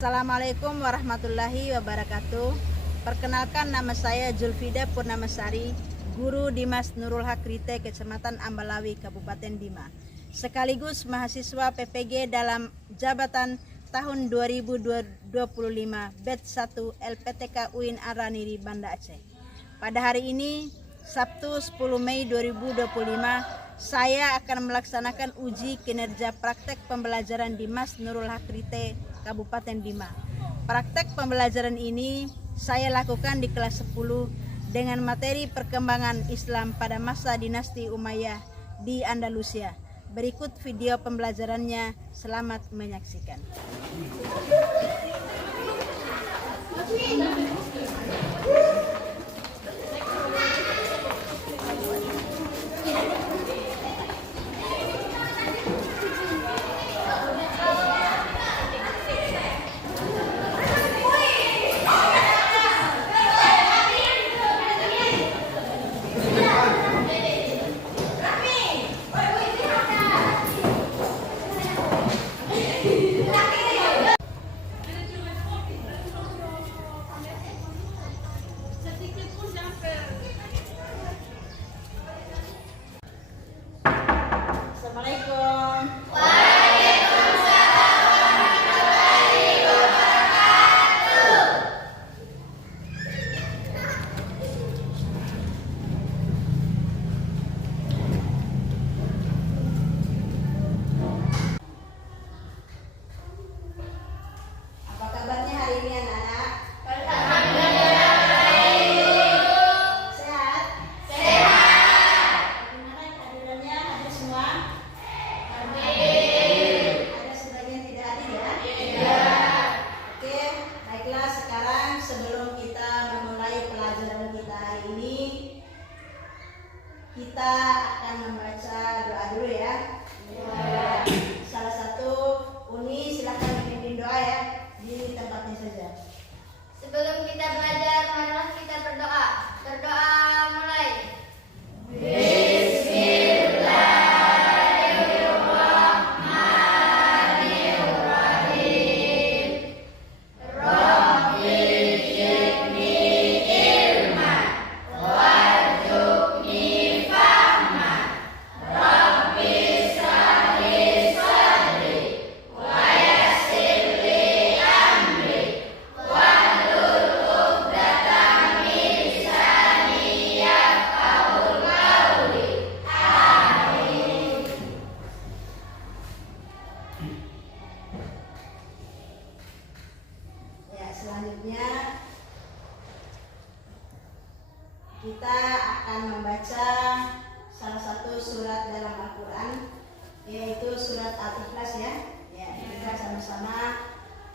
Assalamualaikum warahmatullahi wabarakatuh. Perkenalkan, nama saya Julfida Purnamasari, guru Dimas Nurul Haq Rite, Kecamatan Ambalawi, Kabupaten Bima, sekaligus mahasiswa PPG dalam jabatan tahun 2025 batch 1 LPTK UIN Araniri Banda Aceh. Pada hari ini, Sabtu 10 Mei 2025, saya akan melaksanakan uji kinerja praktek pembelajaran Dimas Nurul Haq Rite, Kabupaten Bima. Praktek pembelajaran ini saya lakukan di kelas 10 dengan materi perkembangan Islam pada masa dinasti Umayyah di Andalusia. Berikut video pembelajarannya, selamat menyaksikan. Assalamualaikum. Apa kabarnya hari ini anak-anak? Sehat? Bagaimana kehadirannya? Hadir semua? Ada sebagian tidak hadir ya? Oke, baiklah, sekarang sebelum kita memulai pelajaran kita hari ini, kita akan membaca doa dulu ya. Salah satu Uni silahkan pimpin doa ya, di tempatnya saja. Sebelum kita belajar, marilah kita berdoa. Berdoa mulai. Ya, selanjutnya kita akan membaca salah satu surat dalam Al-Quran, yaitu surat Al-Ikhlas ya. Ya, kita sama-sama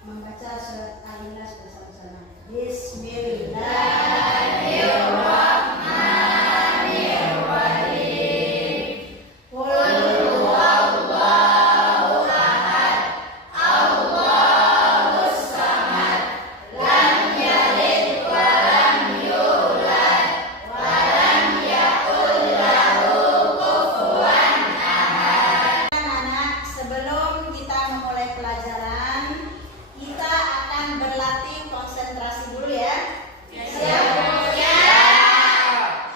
membaca surat Al-Ikhlas bersama-sama. Bismillahirrahmanirrahim. Qul huwallahu ahad, Allahus samad, lam yalid wa lam yulad, wa lam yakul lahu kufuwan ahad. Anak-anak, sebelum kita memulai pelajaran, kita akan berlatih konsentrasi dulu ya. Siap?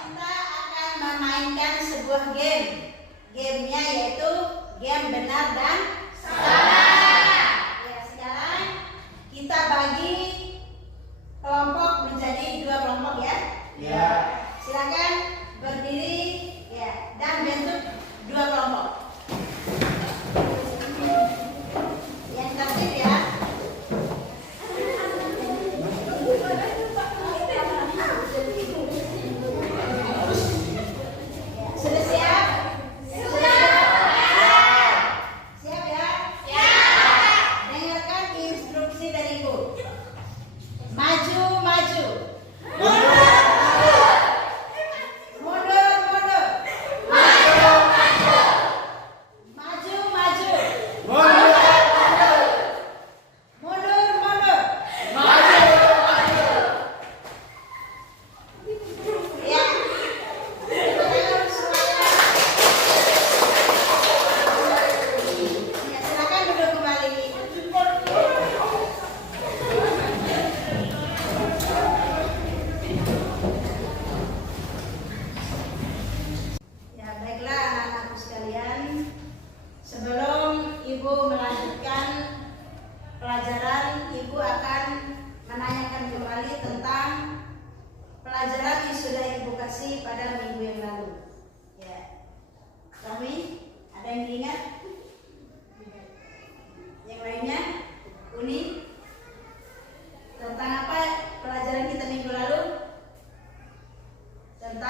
Kita akan memainkan sebuah game. Gamenya yaitu game benar dan salah. Ya, sekarang kita bagi kelompok menjadi 2 kelompok ya. Silakan berdiri ya dan bentuk 2 kelompok. Yang tertib ya. Sudah siap? Siap ya? Dengarkan instruksi dariku. Maju, maju. Mundur, mundur.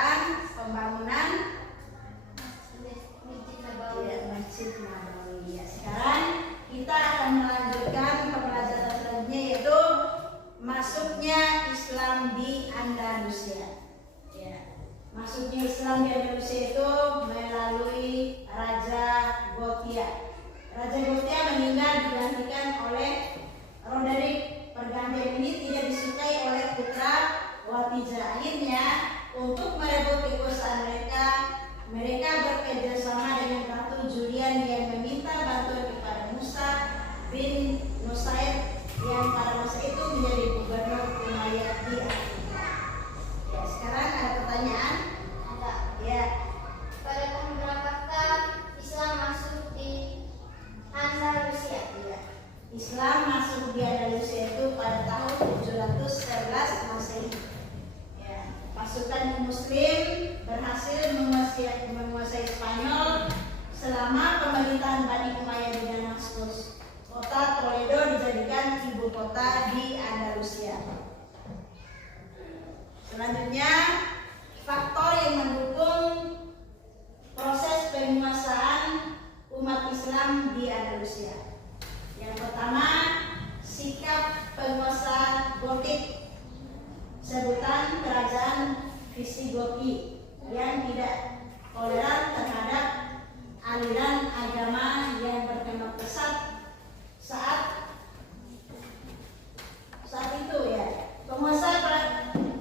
tentang pembangunan Masjid Nabawi. ya, Masjid Nabawi. Ya, sekarang kita akan melanjutkan ke pelajaran selanjutnya, yaitu masuknya Islam di Andalusia. Ya, masuknya Islam di Andalusia itu melalui Raja Gothia. Raja Gothia meninggal digantikan oleh Roderick. Pergantian ini tidak disukai oleh putra Watija. Akhirnya, untuk merebut kekuasaan mereka, mereka bekerja sama dengan Ratu Julian yang meminta bantuan kepada Musa bin Nusair yang pada masa itu menjadi gubernur Umayyad di Afrika. Ya, sekarang ada pertanyaan? Ada. Ya, Pada tahun berapakah Islam masuk di Andalusia? ya. Islam masuk di Andalusia itu pada tahun 711 Masehi. Ya, pasukan Muslim berhasil menguasai Spanyol selama pemerintahan Bani Umayyah di Damaskus. Kota Toledo dijadikan ibu kota di Andalusia. Selanjutnya, faktor yang mendukung proses penguasaan umat Islam di Andalusia. Yang pertama, sikap penguasa Gotik, sebutan kerajaan Visigothi yang tidak toleran terhadap aliran agama yang berkembang pesat saat itu ya. Penguasa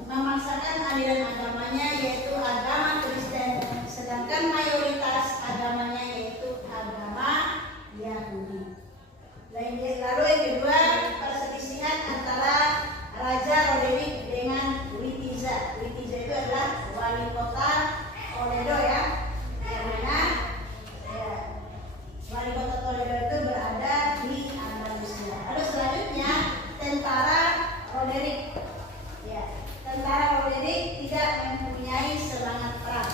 memaksakan aliran agamanya, yaitu agama Kristen, sedangkan mayoritas agamanya yaitu agama Yahudi. Lalu yang kedua, perselisihan antara Raja Roderick dengan Witiza. Witiza itu adalah wali kota Toledo ya, yang mana ya, wali kota Toledo itu berada di Andalusia. Lalu selanjutnya, tentara Roderick. Ya, tentara Roderick tidak mempunyai semangat perang.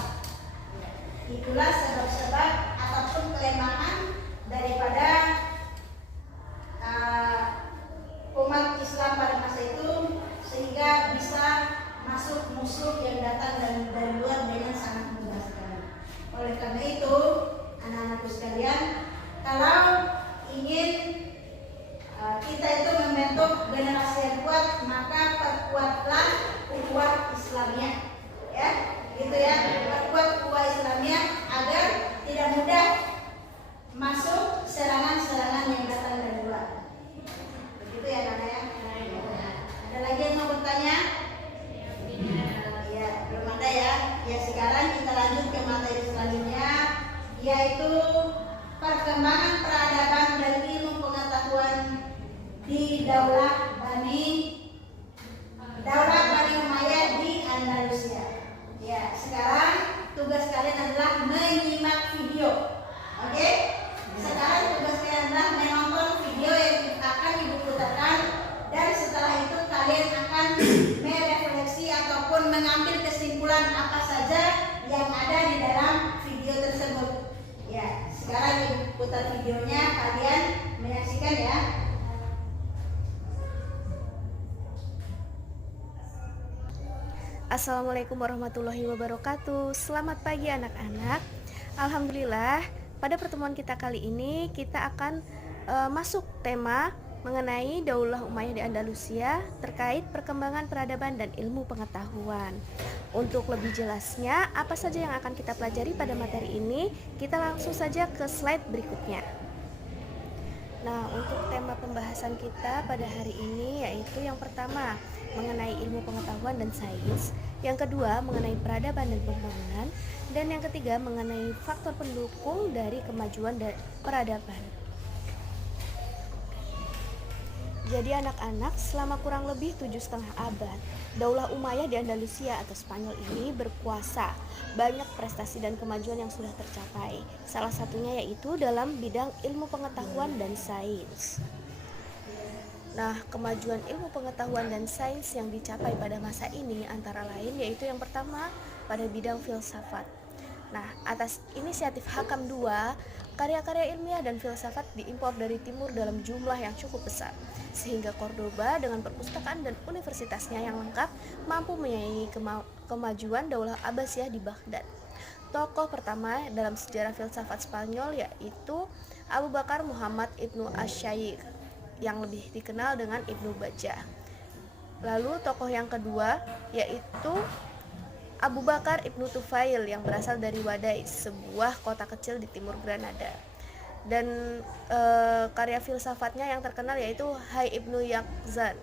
Ya, itulah sebab-sebab ataupun kelemahan daripada umat Islam pada masa itu, sehingga bisa masuk musuh yang datang dari luar dengan sangat mudah sekali. Oleh karena itu, anak-anakku sekalian, kalau ingin kita itu membentuk generasi yang kuat, maka perkuatlah ukhuwah Islamiyah, ya, gitu ya, perkuat ukhuwah Islamiyah agar tidak mudah masuk serangan-serangan yang datang dari luar. Begitu ya, Nana ya. Ada lagi yang mau bertanya? Ya, belum ada ya. Ya, sekarang kita lanjut ke materi selanjutnya, yaitu perkembangan peradaban dan ilmu pengetahuan di Daulah Bani Umayyah di Andalusia. Ya, sekarang tugas kalian adalah menyimak video. Oke? Sekarang tugas kalian adalah menonton video yang akan ibu putarkan, dan setelah itu kalian akan merefleksi ataupun mengambil kesimpulan apa saja yang ada di dalam video tersebut. Ya, sekarang ibu putar videonya, kalian menyaksikan ya. Assalamualaikum warahmatullahi wabarakatuh. Selamat pagi anak-anak. Alhamdulillah, pada pertemuan kita kali ini kita akan masuk tema mengenai Daulah Umayyah di Andalusia terkait perkembangan peradaban dan ilmu pengetahuan. Untuk lebih jelasnya, apa saja yang akan kita pelajari pada materi ini, kita langsung saja ke slide berikutnya. Nah, untuk tema pembahasan kita pada hari ini yaitu yang pertama mengenai ilmu pengetahuan dan sains, yang kedua mengenai peradaban dan pembangunan, dan yang ketiga mengenai faktor pendukung dari kemajuan dan peradaban. Jadi anak-anak, selama kurang lebih 7,5 abad, Daulah Umayyah di Andalusia atau Spanyol ini berkuasa. Banyak prestasi dan kemajuan yang sudah tercapai. Salah satunya yaitu dalam bidang ilmu pengetahuan dan sains. Nah, kemajuan ilmu pengetahuan dan sains yang dicapai pada masa ini antara lain yaitu yang pertama pada bidang filsafat. Nah, atas inisiatif Hakam II, karya-karya ilmiah dan filsafat diimpor dari timur dalam jumlah yang cukup besar, sehingga Cordoba dengan perpustakaan dan universitasnya yang lengkap mampu menyaingi kemajuan Daulah Abbasiyah di Baghdad. Tokoh pertama dalam sejarah filsafat Spanyol yaitu Abu Bakar Muhammad Ibnu Asy-Syaikh yang lebih dikenal dengan Ibnu Bajjah. Lalu tokoh yang kedua yaitu Abu Bakar Ibnu Tufail yang berasal dari Wadai, sebuah kota kecil di timur Granada. Dan karya filsafatnya yang terkenal yaitu Hai Ibnu Yaqzan.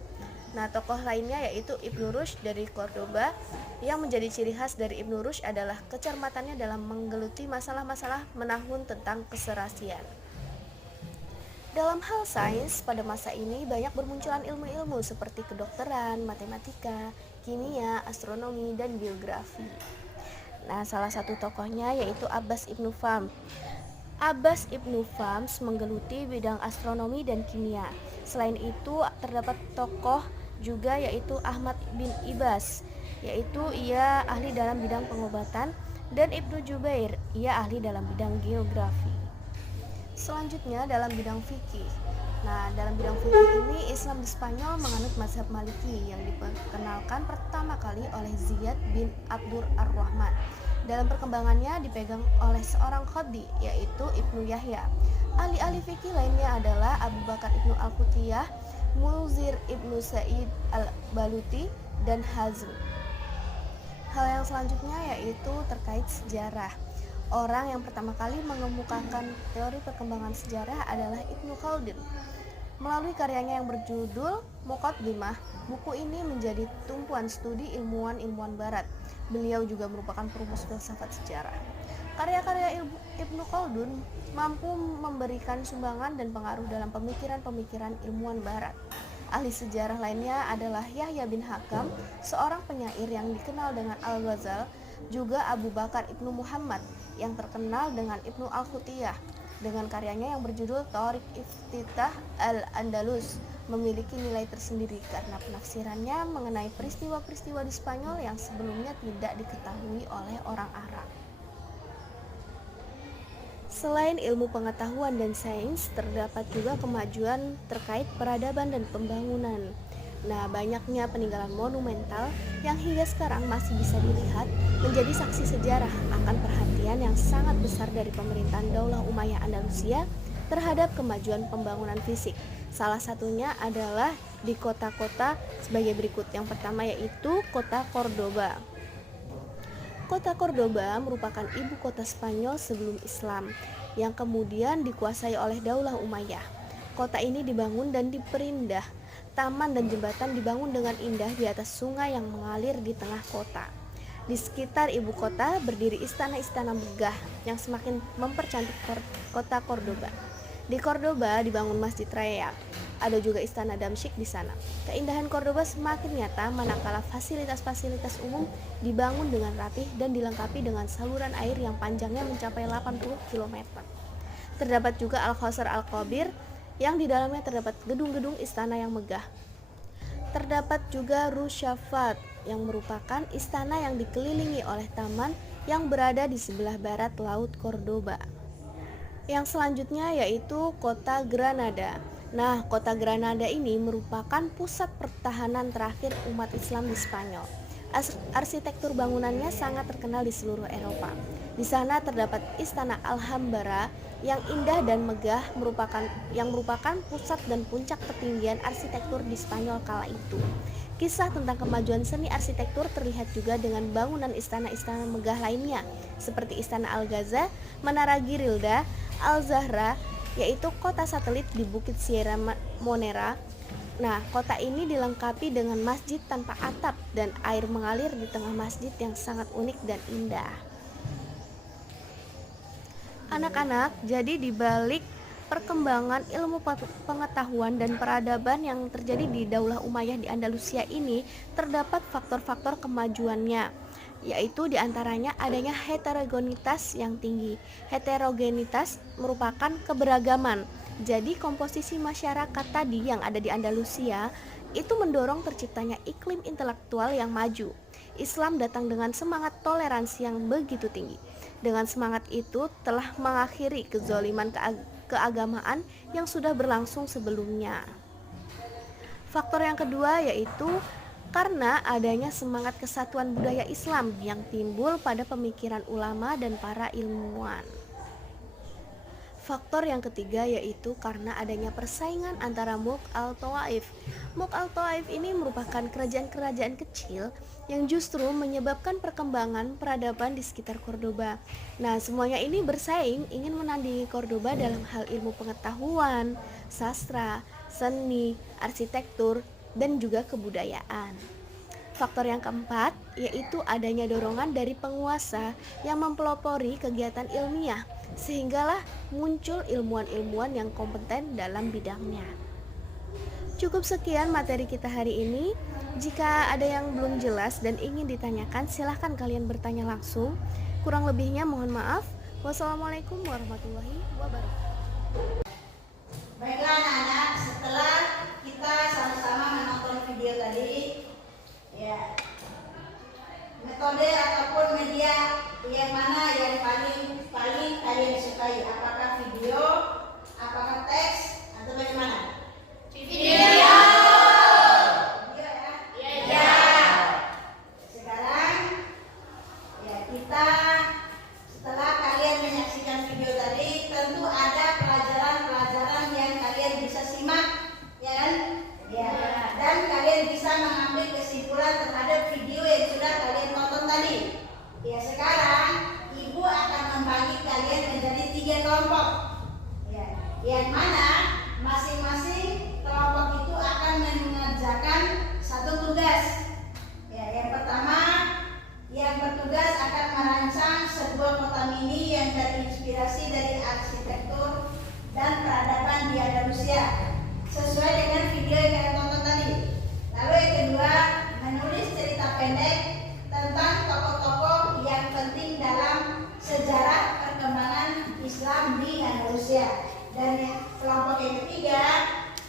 Nah, tokoh lainnya yaitu Ibnu Rushd dari Cordoba. Yang menjadi ciri khas dari Ibnu Rushd adalah kecermatannya dalam menggeluti masalah-masalah menahun tentang keserasian. Dalam hal sains, pada masa ini banyak bermunculan ilmu-ilmu seperti kedokteran, matematika, kimia, astronomi, dan geografi. Nah, salah satu tokohnya yaitu Abbas Ibnu Fahms. Abbas Ibnu Fahms menggeluti bidang astronomi dan kimia. Selain itu terdapat tokoh juga yaitu Ahmad bin Ibas, yaitu ia ahli dalam bidang pengobatan, dan Ibnu Jubair, ia ahli dalam bidang geografi. Selanjutnya dalam bidang fikih. Nah, dalam bidang fikih ini Islam di Spanyol menganut mazhab Maliki yang diperkenalkan pertama kali oleh Ziyad bin Abdur Ar-Rahman. Dalam perkembangannya dipegang oleh seorang qadhi yaitu Ibnu Yahya. Ahli-ahli fikih lainnya adalah Abu Bakar Ibnu Al-Qutiyah, Munzir Ibnu Sa'id Al-Baluti, dan Hazm. Hal yang selanjutnya yaitu terkait sejarah. Orang yang pertama kali mengemukakan teori perkembangan sejarah adalah Ibnu Khaldun. Melalui karyanya yang berjudul Muqaddimah, buku ini menjadi tumpuan studi ilmuwan-ilmuwan barat. Beliau juga merupakan perumus filsafat sejarah. Karya-karya Ibnu Khaldun mampu memberikan sumbangan dan pengaruh dalam pemikiran-pemikiran ilmuwan barat. Ahli sejarah lainnya adalah Yahya bin Hakam, seorang penyair yang dikenal dengan Al-Ghazal, juga Abu Bakar Ibnu Muhammad yang terkenal dengan Ibnu Al-Qutiyah dengan karyanya yang berjudul Thariq Iftitah Al-Andalus memiliki nilai tersendiri karena penafsirannya mengenai peristiwa-peristiwa di Spanyol yang sebelumnya tidak diketahui oleh orang Arab. Selain ilmu pengetahuan dan sains, terdapat juga kemajuan terkait peradaban dan pembangunan. Nah, banyaknya peninggalan monumental yang hingga sekarang masih bisa dilihat menjadi saksi sejarah akan perhatian yang sangat besar dari pemerintahan Daulah Umayyah Andalusia terhadap kemajuan pembangunan fisik. Salah satunya adalah di kota-kota sebagai berikut. Yang pertama yaitu kota Cordoba. Kota Cordoba merupakan ibu kota Spanyol sebelum Islam yang kemudian dikuasai oleh Daulah Umayyah. Kota ini dibangun dan diperindah. Taman dan jembatan dibangun dengan indah di atas sungai yang mengalir di tengah kota. Di sekitar ibu kota berdiri istana-istana megah yang semakin mempercantik kota Cordoba. Di Cordoba dibangun Masjid Raya. Ada juga istana Damsyik di sana. Keindahan Cordoba semakin nyata manakala fasilitas-fasilitas umum dibangun dengan rapih dan dilengkapi dengan saluran air yang panjangnya mencapai 80 km. Terdapat juga Al-Qasr Al-Kabir yang di dalamnya terdapat gedung-gedung istana yang megah. Terdapat juga Rushafat yang merupakan istana yang dikelilingi oleh taman yang berada di sebelah barat laut Cordoba. Yang selanjutnya yaitu kota Granada. Nah, kota Granada ini merupakan pusat pertahanan terakhir umat Islam di Spanyol. Arsitektur bangunannya sangat terkenal di seluruh Eropa. Di sana terdapat Istana Alhambra yang indah dan megah yang merupakan pusat dan puncak ketinggian arsitektur di Spanyol kala itu. Kisah tentang kemajuan seni arsitektur terlihat juga dengan bangunan istana-istana megah lainnya seperti Istana Al-Gaza, Menara Girilda, Al-Zahra, yaitu kota satelit di Bukit Sierra Monera. Nah, kota ini dilengkapi dengan masjid tanpa atap dan air mengalir di tengah masjid yang sangat unik dan indah. Anak-anak, jadi di balik perkembangan ilmu pengetahuan dan peradaban yang terjadi di Daulah Umayyah di Andalusia ini terdapat faktor-faktor kemajuannya, yaitu diantaranya adanya heterogenitas yang tinggi. Heterogenitas merupakan keberagaman. Jadi komposisi masyarakat tadi yang ada di Andalusia itu mendorong terciptanya iklim intelektual yang maju. Islam datang dengan semangat toleransi yang begitu tinggi. Dengan semangat itu telah mengakhiri kezaliman keagamaan yang sudah berlangsung sebelumnya. Faktor yang kedua yaitu karena adanya semangat kesatuan budaya Islam yang timbul pada pemikiran ulama dan para ilmuwan. Faktor yang ketiga yaitu karena adanya persaingan antara Mulk al-Tawaif. Mulk al-Tawaif ini merupakan kerajaan-kerajaan kecil yang justru menyebabkan perkembangan peradaban di sekitar Cordoba. Nah, semuanya ini bersaing ingin menandingi Cordoba dalam hal ilmu pengetahuan, sastra, seni, arsitektur, dan juga kebudayaan. Faktor yang keempat yaitu adanya dorongan dari penguasa yang mempelopori kegiatan ilmiah, sehinggalah muncul ilmuwan-ilmuwan yang kompeten dalam bidangnya. Cukup sekian materi kita hari ini. Jika ada yang belum jelas dan ingin ditanyakan, silahkan kalian bertanya langsung. Kurang lebihnya mohon maaf. Wassalamualaikum warahmatullahi wabarakatuh. Baiklah anak-anak, setelah kita sama-sama menonton video tadi, ya, metode ataupun media yang mana yang paling kalian sukai? Apakah video, apakah teks, atau bagaimana? Video. Video ya? Iya. Sekarang ya kita setelah kalian menyaksikan video tadi, tentu ada pelajaran-pelajaran yang kalian bisa simak, ya kan? Ya. Dan kalian bisa mengambil kesimpulan terhadap video yang sudah kalian tonton tadi. Ya, sekarang ibu akan membagi kalian menjadi 3 kelompok. Ya, yang mana masing-masing kelompok itu akan mengerjakan satu tugas. Ya, yang pertama, yang bertugas akan merancang sebuah kota mini yang terinspirasi dari arsitektur dan peradaban di Andalusia, sesuai dengan video yang kalian tonton tadi. Lalu yang kedua, menulis cerita pendek tentang tokoh-tokoh yang penting dalam sejarah perkembangan Islam di Andalusia. Dan yang kelompok yang ketiga,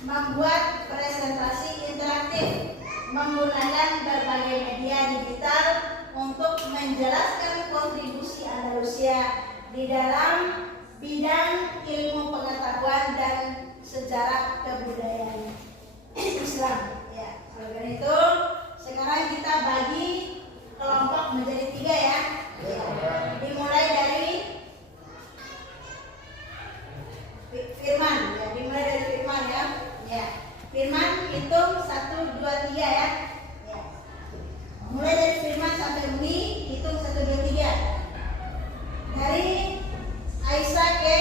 membuat presentasi interaktif menggunakan berbagai media digital untuk menjelaskan kontribusi Andalusia di dalam bidang ilmu pengetahuan dan sejarah kebudayaan Islam. Ya, oleh karena itu sekarang kita bagi kelompok menjadi 3 ya. Dimulai dari Firman, ya, dimulai dari Firman ya. Ya, Firman hitung 1, 2, 3 ya. Ya. Mulai dari Firman sampai Umi hitung 1, 2, 3. Dari Aisyah ke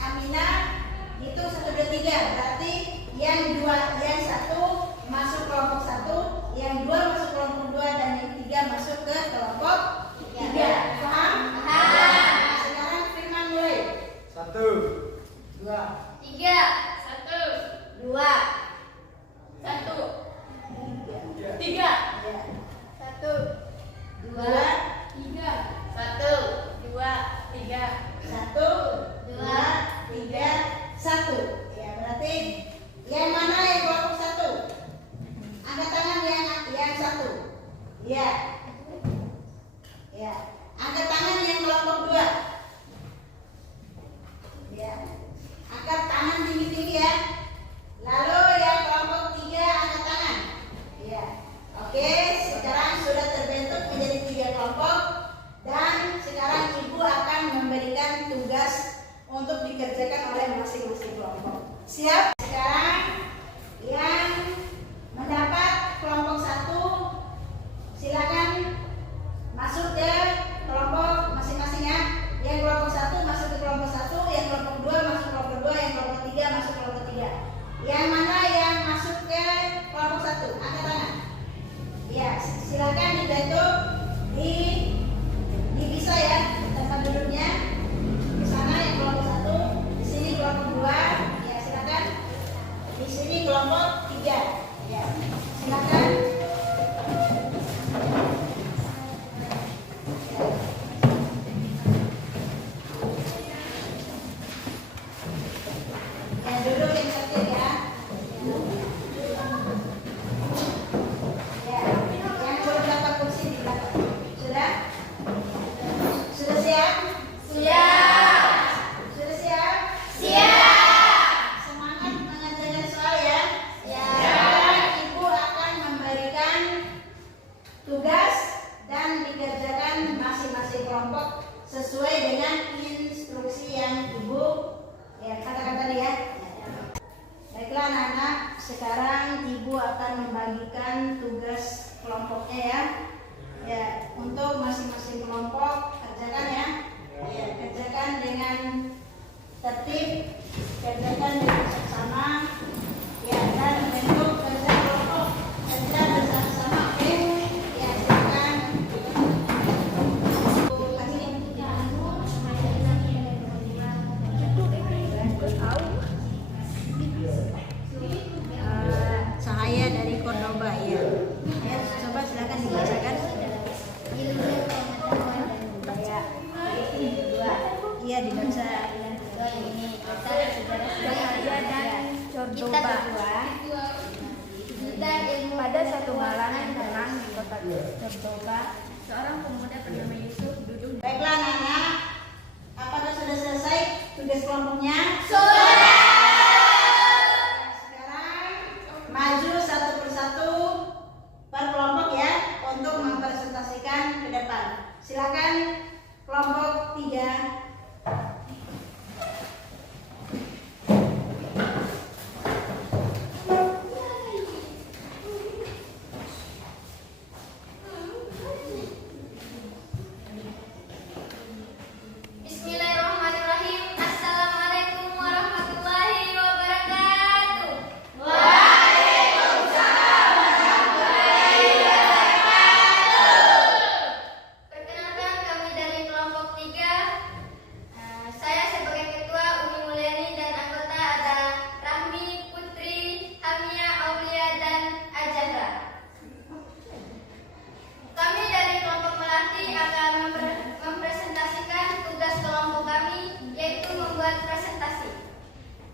Aminah hitung 1, 2, 3. Berarti yang satu masuk kelompok 1, yang 2 masuk kelompok 2, dan yang 3 masuk ke kelompok 3. sesuai dengan instruksi yang Ibu ya katakan tadi ya. Baiklah anak-anak, sekarang Ibu akan membagikan tugas kelompoknya ya. Ya, untuk masing-masing kelompok kerjakan ya. Ya, kerjakan dengan tertib, kerjakan dengan seksama. Ya, dan bentuk kerja kelompok kerja bersama-sama. Oke? Ya, silakan. Cahaya dari Cordoba ya. Ya, coba silakan dibacakan. Iya dibaca. Ini kita Cahaya dan Cordoba. kita ilmu Pada satu malam yang tenang di kota Cordoba, seorang pemuda bernama Yusuf duduk. Baiklah anak-anak, apakah sudah selesai tugas kelompoknya? Sekarang maju satu persatu per kelompok ya untuk mempresentasikan ke depan. Silakan kelompok 3. Bismillahirrahmanirrahim. Assalamualaikum warahmatullahi wabarakatuh. Perkenalkan, kami dari kelompok 3. Saya sebagai ketua Umi Mulyani dan anggota ada Rahmi, Putri, Hamia, Aulia, dan Ajara. Kami dari kelompok Melati akan mempresentasikan tugas kelompok kami, yaitu membuat presentasi.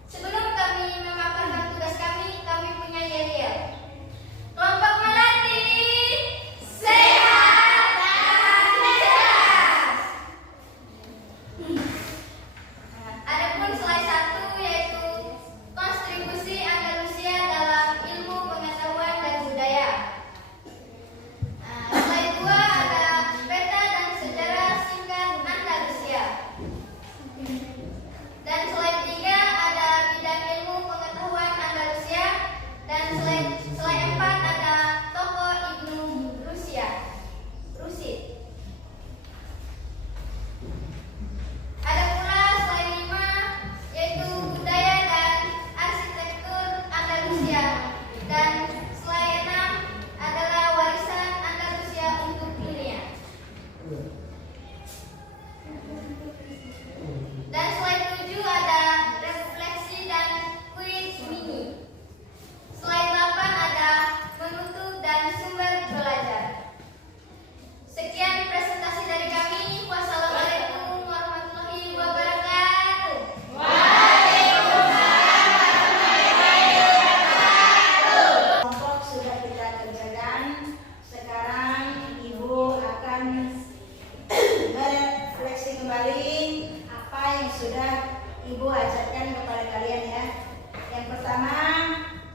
Sebelum kami memaparkan tugas kami punya yel-yel. Kelompok Melati, sehat dan cerdas. Adapun slide 1 yaitu kontribusi Andalusia dalam ilmu pengetahuan dan budaya. Slide 2 ada peta dan sejarah singkat Andalusia. Dan slide 3 ada bidang ilmu pengetahuan Andalusia. Dan slide 4 ada tokoh Ibnu Rusyid. Ada pula slide 5 yaitu budaya dan arsitektur Andalusia. Dan slide 6 adalah warisan Andalusia untuk dunia. Dan slide 7 ada refleksi dan kuis mini. Slide 8 ada menutup dan sumber belajar. Sekian presentasi dari kami. Wassalamualaikum warahmatullahi wabarakatuh. Kelompok sudah kita kerjakan. Sekarang Ibu akan merefleksi kembali apa yang sudah Ibu ajarkan kepada kalian ya. Yang pertama,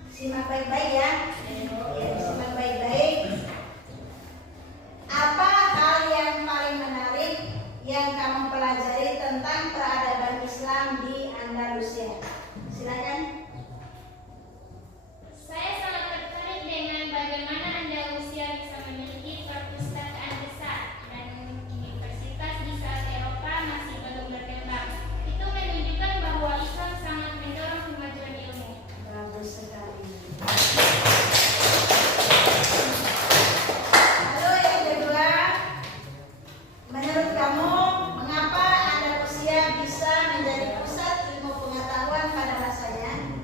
simak baik-baik ya. Ya, simak baik-baik. Apa hal yang paling menarik yang kamu pelajari tentang peradaban Islam di Andalusia? Silakan. Saya sangat tertarik dengan bagaimana Andalusia bisa memiliki perpustakaan besar dan universitas di saat Eropa masih belum berkembang. Itu menunjukkan bahwa Islam sangat mendorong kemajuan ilmu. Bagus sekali. Lalu yang kedua, menurut kamu mengapa Andalusia bisa menjadi pusat ilmu pengetahuan pada masanya?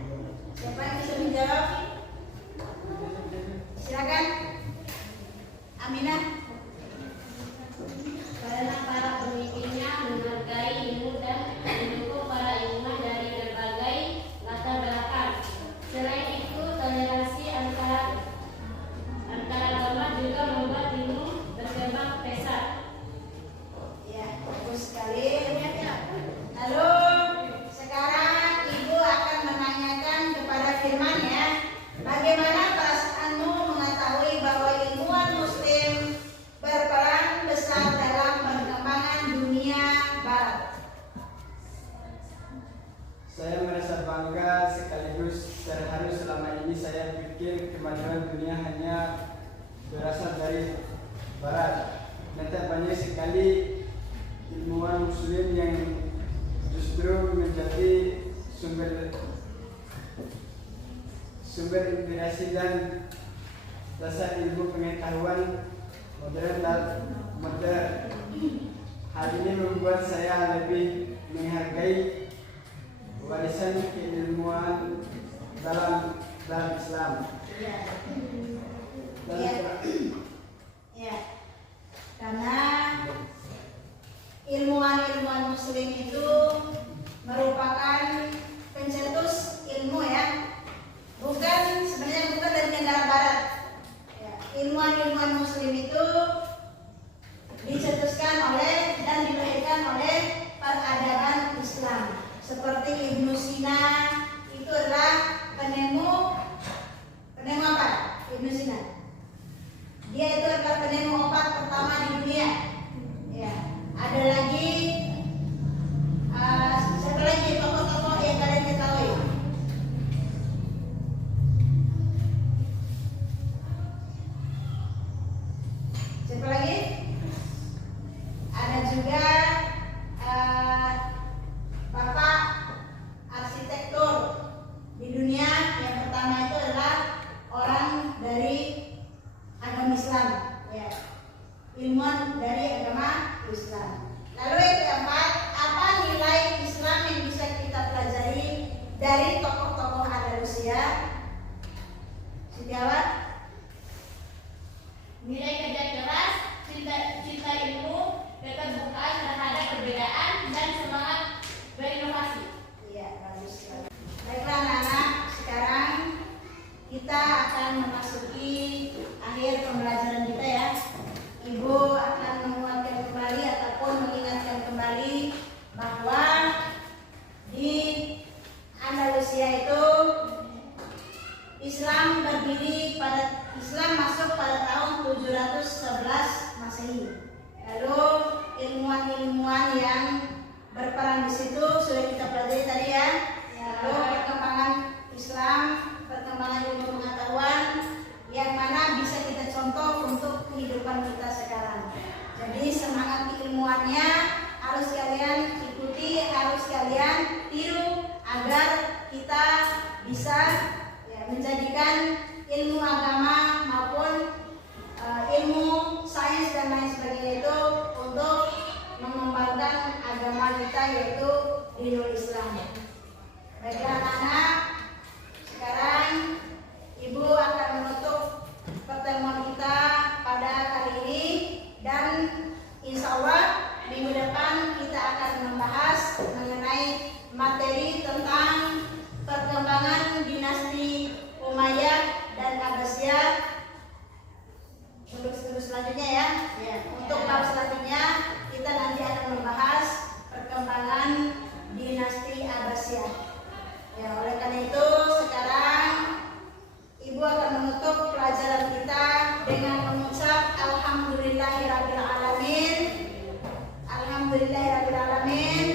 kemajuan dunia hanya berasal dari barat. Ternyata banyak sekali ilmuwan muslim yang justru menjadi sumber inspirasi dan dasar ilmu pengetahuan modern dan modern. Hal ini membuat saya lebih menghargai warisan keilmuan dalam Islam. Ya, karena ilmuwan muslim itu merupakan pencetus ilmu ya, sebenarnya bukan dari negara barat. Ya, ilmuwan muslim itu dicetuskan oleh dan dilahirkan oleh peradaban Islam. Seperti Ibnu Sina itu adalah penemu apa? Ibnu Sina. Dia itu adalah penemu obat pertama di dunia. Ya, ada lagi siapa lagi tokoh-tokoh yang kalian ketahui? Siapa lagi? Ada juga Bapak arsitektur di dunia yang pertama itu adalah orang dari agama Islam, ya, ilmuwan dari agama Islam. Lalu yang keempat, apa nilai Islam yang bisa kita pelajari dari tokoh-tokoh Andalusia? Sejawab. Nilai kerja keras, cinta ilmu, keterbukaan terhadap perbedaan, dan semangat berinovasi. Iya, bagus sekali. Baiklah anak-anak, sekarang kita akan memasuki akhir pembelajaran kita ya. Ibu akan menguatkan kembali ataupun mengingatkan kembali bahwa di Andalusia itu Islam masuk pada tahun 711 Masehi. Lalu ilmuwan-ilmuwan yang berperan di situ sudah kita pelajari tadi ya. Lalu perkembangan Islam, perkembangan ilmu pengetahuan yang mana bisa kita contoh untuk kehidupan kita sekarang. Jadi semangat keilmuannya harus kalian ikuti, harus kalian tiru agar kita bisa menjadikan ilmu agama maupun ilmu sains dan lain sebagainya itu untuk mengembangkan agama kita yaitu dinul Islam. Baiklah anak-anak, sekarang Ibu akan menutup pertemuan kita pada kali ini dan insya Allah minggu depan kita akan membahas mengenai materi tentang perkembangan dinasti Umayyah dan Abbasiyah. Untuk selanjutnya ya. Untuk bab selanjutnya kita nanti akan membahas perkembangan dinasti Abbasiyah. Ya, oleh karena itu sekarang Ibu akan menutup pelajaran kita dengan mengucap Alhamdulillahirabbil alamin. Alhamdulillahirabbil alamin.